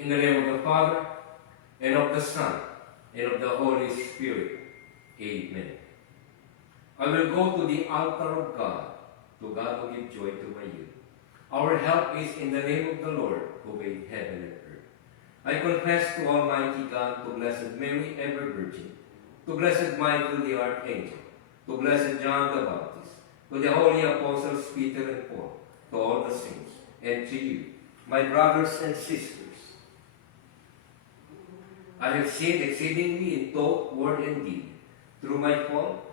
In the name of the Father, and of the Son, and of the Holy Spirit. Amen. I will go to the altar of God. To God will give joy to my youth. Our help is in the name of the Lord, who made heaven and earth. I confess to Almighty God, to Blessed Mary, ever Virgin, to Blessed Michael the Archangel, to Blessed John the Baptist, to the holy apostles Peter and Paul, to all the saints, and to you, my brothers and sisters. I have sinned exceedingly in thought, word, and deed, through my fault.